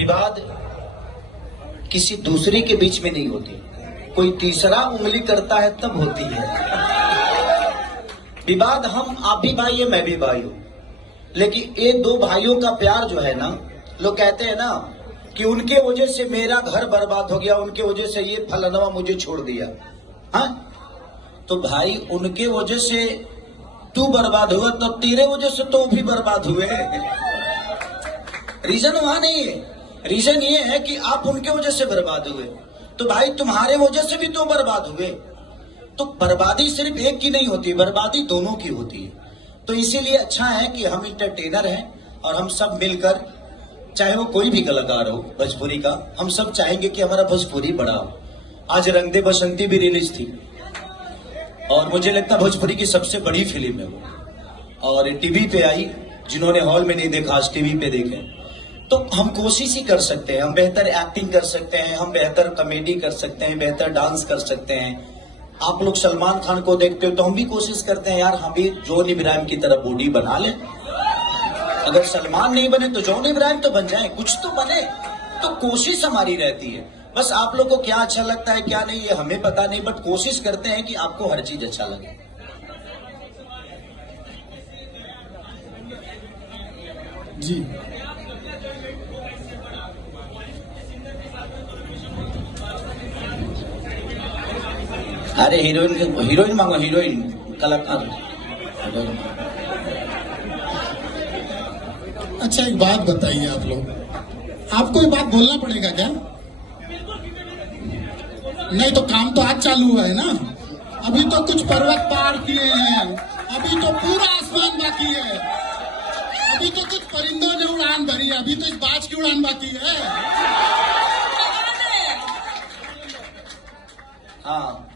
विवाद किसी दूसरे के बीच में नहीं होती, कोई तीसरा उंगली करता है तब होती है विवाद। आप भी भाई है, मैं भी भाई हूं, लेकिन ये दो भाइयों का प्यार जो है ना, लोग कहते हैं ना कि उनके वजह से मेरा घर बर्बाद हो गया, उनके वजह से ये फलाना मुझे छोड़ दिया। हाँ, तो भाई उनके वजह से तू बर्बाद हुआ, तो तेरे वजह से तो भी बर्बाद हुए। रीजन वहां नहीं है, रीजन ये है कि आप उनके वजह से बर्बाद हुए, तो भाई तुम्हारे वजह से भी तो बर्बाद हुए। तो बर्बादी सिर्फ एक की नहीं होती, बर्बादी दोनों की होती है। तो इसीलिए अच्छा है कि हम इंटरटेनर हैं और हम सब मिलकर, चाहे वो कोई भी कलाकार हो भोजपुरी का, हम सब चाहेंगे कि हमारा भोजपुरी बड़ा हो। आज रंग दे बसंती भी रिलीज थी और मुझे लगता है भोजपुरी की सबसे बड़ी फिल्म है वो, और टीवी पे आई। जिन्होंने हॉल में नहीं देखा आज टीवी पे देखे। तो हम कोशिश ही कर सकते हैं, हम बेहतर एक्टिंग कर सकते हैं, हम बेहतर कॉमेडी कर सकते हैं, बेहतर डांस कर सकते हैं। आप लोग सलमान खान को देखते हो तो हम भी कोशिश करते हैं यार हम भी जॉन इब्राहिम की तरह बॉडी बना लें। अगर सलमान नहीं बने तो जॉन इब्राहिम तो बन जाए, कुछ तो बने। तो कोशिश हमारी रहती है, बस आप लोग को क्या अच्छा लगता है क्या नहीं ये हमें पता नहीं, बट कोशिश करते हैं कि आपको हर चीज अच्छा लगे। जी अरे हीरोइन मांगो, हीरोइन कलाकार। अच्छा एक बात बताइए आप लोग, आपको ये बात बोलना पड़ेगा क्या? नहीं तो काम तो आज चालू हुआ है ना, अभी तो कुछ पर्वत पार किए हैं, अभी तो पूरा आसमान बाकी है, अभी तो कुछ परिंदों ने उड़ान भरी है, अभी तो इस बाज की उड़ान बाकी है। हाँ,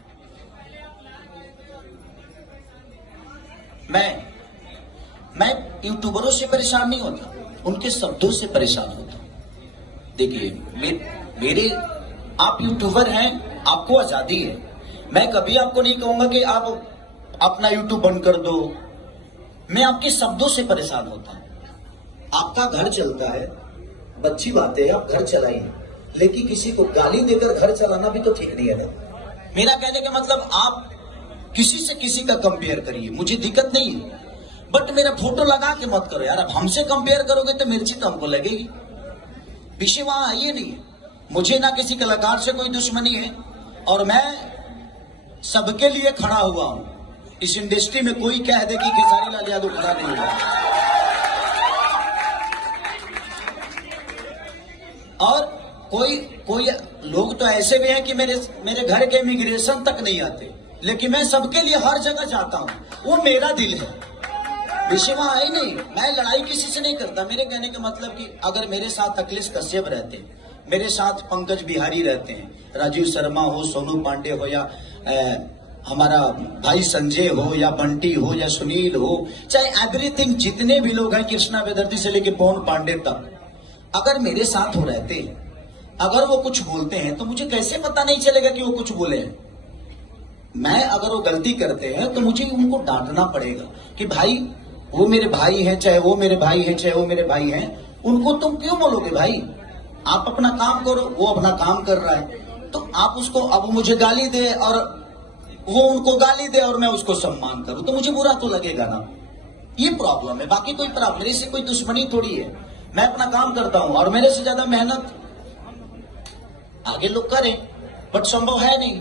मैं यूट्यूबरों से परेशान नहीं होता, उनके शब्दों से परेशान होता हूं। देखिए मेरे आप यूट्यूबर हैं, आपको आजादी है, मैं कभी आपको नहीं कहूंगा कि आप अपना यूट्यूब बंद कर दो। मैं आपके शब्दों से परेशान होता हूं। आपका घर चलता है, अच्छी बात है, आप घर चलाइए, लेकिन किसी को गाली देकर घर चलाना भी तो ठीक नहीं है ना। मेरा कहने का मतलब आप किसी से किसी का कंपेयर करिए, मुझे दिक्कत नहीं है, बट मेरा फोटो लगा के मत करो यार। अब हमसे कंपेयर करोगे तो मिर्ची तो हमको लगेगी। विषय वहां है ये नहीं है, मुझे ना किसी कलाकार से कोई दुश्मनी है और मैं सबके लिए खड़ा हुआ हूं। इस इंडस्ट्री में कोई कह दे कि खेसारी लाल यादव खड़ा नहीं हुआ, और कोई लोग तो ऐसे भी हैं कि मेरे घर के इमिग्रेशन तक नहीं आते, लेकिन मैं सबके लिए हर जगह जाता हूं, वो मेरा दिल है। विषय वहां है नहीं, मैं लड़ाई किसी से नहीं करता। मेरे कहने का मतलब कि अगर मेरे साथ अखिलेश कश्यप रहते, मेरे साथ पंकज बिहारी रहते हैं, राजीव शर्मा हो, सोनू पांडे हो, या हमारा भाई संजय हो, या बंटी हो, या सुनील हो, चाहे एवरीथिंग, जितने भी लोग हैं, कृष्णा बेदर्ती से लेके पवन पांडे तक, अगर मेरे साथ हो रहते, अगर वो कुछ बोलते हैं तो मुझे कैसे पता नहीं चलेगा कि वो कुछ बोले हैं। मैं अगर वो गलती करते हैं तो मुझे उनको डांटना पड़ेगा कि भाई वो मेरे भाई हैं, चाहे वो मेरे भाई हैं, चाहे वो मेरे भाई हैं, उनको तुम क्यों बोलोगे? भाई आप अपना काम करो, वो अपना काम कर रहा है, तो आप उसको, अब मुझे गाली दे और वो उनको गाली दे और मैं उसको सम्मान करूं तो मुझे बुरा तो लगेगा ना। ये प्रॉब्लम है, बाकी कोई प्रॉब्लम, मेरे से कोई दुश्मनी थोड़ी है। मैं अपना काम करता हूं और मेरे से ज्यादा मेहनत आगे लोग करें, बट संभव है नहीं,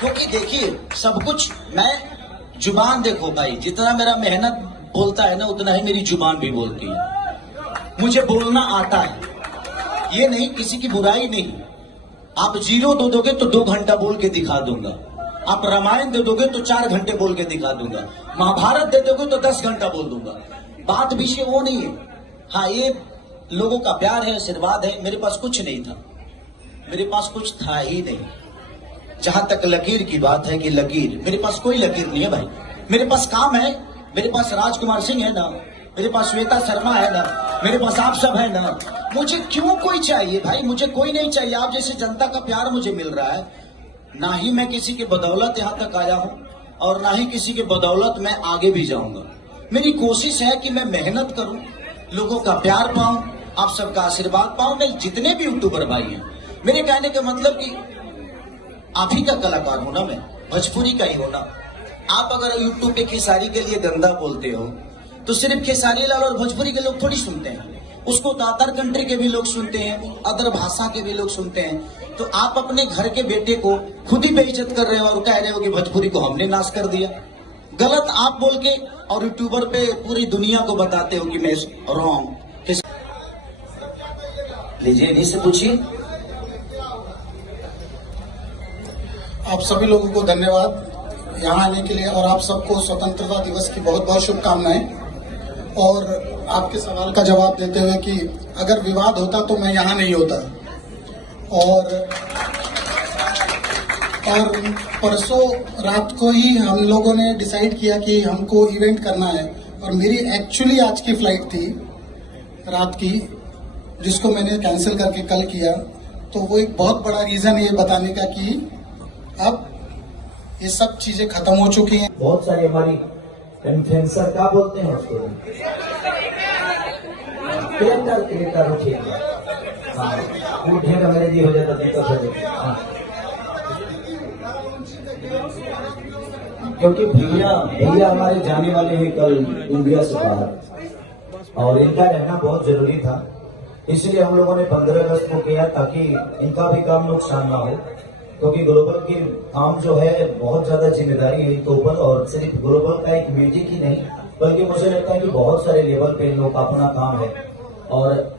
क्योंकि देखिए सब कुछ, मैं जुबान देखो भाई, जितना मेरा मेहनत बोलता है ना उतना ही मेरी जुबान भी बोलती है। मुझे बोलना आता है, ये नहीं किसी की बुराई नहीं। आप 0 दे दोगे तो 2 घंटा बोल के दिखा दूंगा, आप रामायण दे दोगे तो 4 घंटे बोल के दिखा दूंगा, महाभारत दे दोगे तो 10 घंटा बोल दूंगा। बात विषय वो नहीं है। हाँ, ये लोगों का प्यार है, आशीर्वाद है। मेरे पास कुछ नहीं था, मेरे पास कुछ था ही नहीं। जहां तक लकीर की बात है कि लकीर, मेरे पास कोई लकीर नहीं है भाई। मेरे पास काम है, मेरे पास राजकुमार सिंह है ना, मेरे पास श्वेता शर्मा है ना, मेरे पास आप सब है ना। मुझे क्यों कोई चाहिए भाई? मुझे कोई नहीं चाहिए। आप जैसे जनता का प्यार मुझे मिल रहा है, ना ही मैं किसी के बदौलत यहाँ तक आया हूँ और ना ही किसी के बदौलत मैं आगे भी जाऊंगा। मेरी कोशिश है कि मैं मेहनत करूं लोगों का प्यार पाऊं, आप सबका आशीर्वाद पाऊं। मैं जितने भी यूट्यूबर भाई हैं, मेरे कहने का मतलब कि आप ही का कलाकार हो ना, मैं भोजपुरी का ही हो ना। आप अगर यूट्यूब पे खेसारी के लिए गंदा बोलते हो तो सिर्फ खेसारी लाल और भोजपुरी के लोग थोड़ी सुनते हैं, उसको तो अदर कंट्री के भी लोग सुनते हैं, अदर भाषा के भी लोग सुनते हैं। तो आप अपने घर के बेटे को खुद ही बेइज्जत कर रहे हो और कह रहे हो कि भोजपुरी को हमने नाश कर दिया। गलत आप बोल के और यूट्यूबर पे पूरी दुनिया को बताते हो कि मैं रॉन्ग। लीजिए इन्हीं से पूछिए। आप सभी लोगों को धन्यवाद यहाँ आने के लिए, और आप सबको स्वतंत्रता दिवस की बहुत बहुत शुभकामनाएं। और आपके सवाल का जवाब देते हुए कि अगर विवाद होता तो मैं यहाँ नहीं होता। और परसों रात को ही हम लोगों ने डिसाइड किया कि हमको इवेंट करना है, और मेरी एक्चुअली आज की फ्लाइट थी रात की, जिसको मैंने कैंसिल करके कल किया। तो वो एक बहुत बड़ा रीजन है ये बताने का कि अब ये सब चीजें खत्म हो चुकी हैं। बहुत सारी हमारी इन्फ्लुएंसर क्या बोलते हैं उसको, क्रिएटर उठेगा, हाँ उठेगा मेरे जी हो जाता है। हाँ क्योंकि भैया हमारे जाने वाले हैं कल इंडिया से बाहर, और इनका रहना बहुत जरूरी था। इसलिए हम लोगों ने 15 अगस्त को किया ताकि इनका भी काम नुकसान ना हो, क्योंकि ग्लोबल की काम जो है बहुत ज्यादा जिम्मेदारी है इनके ऊपर। और सिर्फ ग्लोबल का एक म्यूजिक ही नहीं, बल्कि मुझे लगता है कि बहुत सारे लेवल पे इन लोग का अपना काम है। और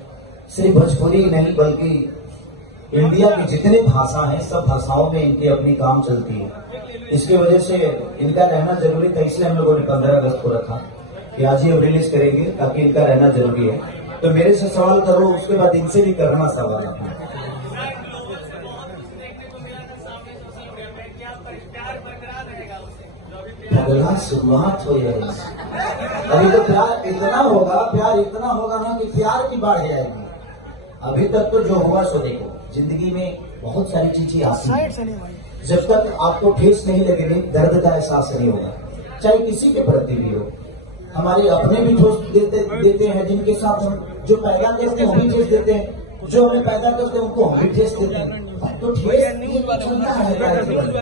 सिर्फ भोजपुरी ही नहीं बल्कि इंडिया की जितनी भाषा है सब भाषाओं में इनकी अपनी काम चलती है। इसकी वजह से इनका रहना जरूरी था, इसलिए हम लोगों ने 15 अगस्त को रखा कि आज ही हम रिलीज करेंगे ताकि इनका रहना जरूरी है। तो मेरे से सवाल करो, उसके बाद इनसे भी करना सवाल है। भगवान शुरुआत हो रही है, अभी तो प्यार इतना होगा ना कि प्यार की बाढ़ आएगी। अभी तक तो जो हुआ सो देखो, जिंदगी में बहुत सारी चीजें आती हैं, जब तक आपको ठेस नहीं लगेगी दर्द का एहसास नहीं होगा, चाहे किसी के प्रति भी हो। हमारे अपने भी ठोस देते हैं, जिनके साथ हम जो पैदा करते हैं वो भी ठेस देते हैं, जो हमें पैदा करते हैं उनको हम भी ठेस देते हैं। तो ठेस चलता है।